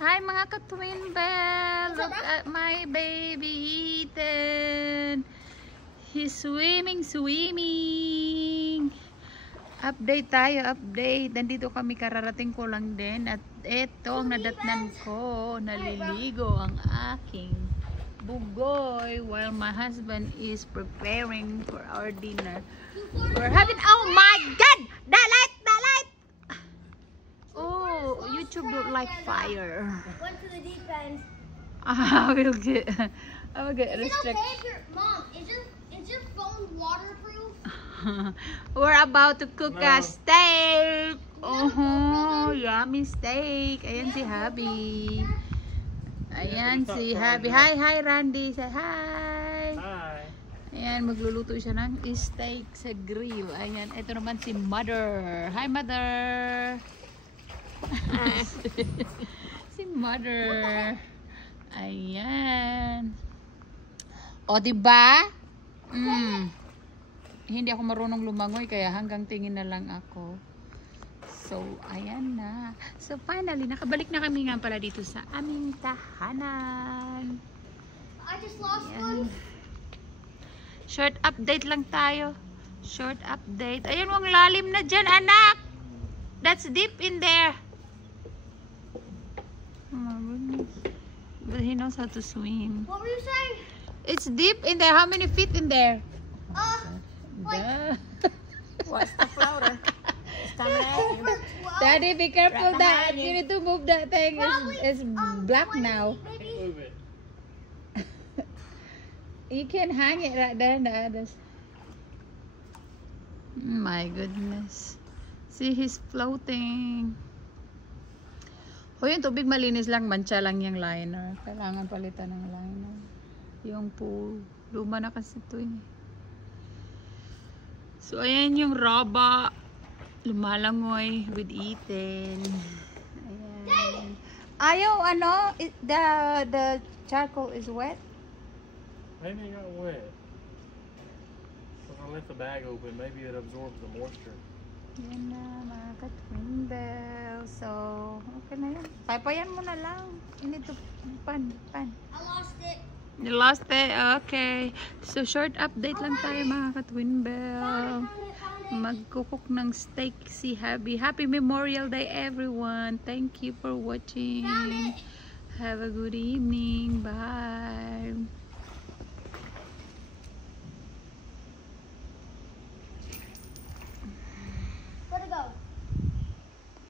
Hi mga ka-twin bell! Look at my baby Ethan! He's swimming! Update tayo, update. Nandito kami, kararating ko lang din. At eto ang nadatnan ko. Naliligo ang aking bugoy while my husband is preparing for our dinner. We're having, oh my God! The light! Oh, YouTube don't like fire. Went to the deep end. I will get restricted. Mom, is your phone waterproof? We're about to cook a steak. Oh, yummy steak. Ayan si Habi. Ayan si Habi. Hi, Randy. Say hi. Hi. Ayan, magluluto siya ng steak sa grill. Ayan, ito naman si Mother. Hi, Mother. Si Mother. Ayan. O, diba? Hindi ako marunong lumangoy, kaya hanggang tingin na lang ako. So, ayan na. So, finally, nakabalik na kami nga pala dito sa aming tahanan. I just lost one. Short update lang tayo. Short update. Ayun, ang lalim na dyan, anak. That's deep in there. Oh my goodness. But he knows how to swim. What were you saying? It's deep in there. How many feet in there? Like, What's the floater? It's coming at you. over 12. Daddy, be careful Right that behind you. you need to move that thing. It's black 20, now. maybe. Move it. You can hang it right there in the others. My goodness. See, he's floating. O yung tubig malinis lang, mancha lang yung liner. Kailangan palitan ng liner. Yung pool. Luma na kasi ito eh. So, ayan yung Roba. Lumalangoy with Ethan. Ayan. Ayaw, ano? The charcoal is wet? Maybe it got wet. When I left the bag open, maybe it absorbs the moisture. Yan na, mga ka-twin bell. So, okay na yan. Papayan mo na lang. You need to pan. I lost it. You lost it? Okay. So, short update lang tayo, mga ka-twin bell. Found it. Magkukok ng steak si Happy. Happy Memorial Day, everyone. Thank you for watching. Found it. Have a good evening. Bye.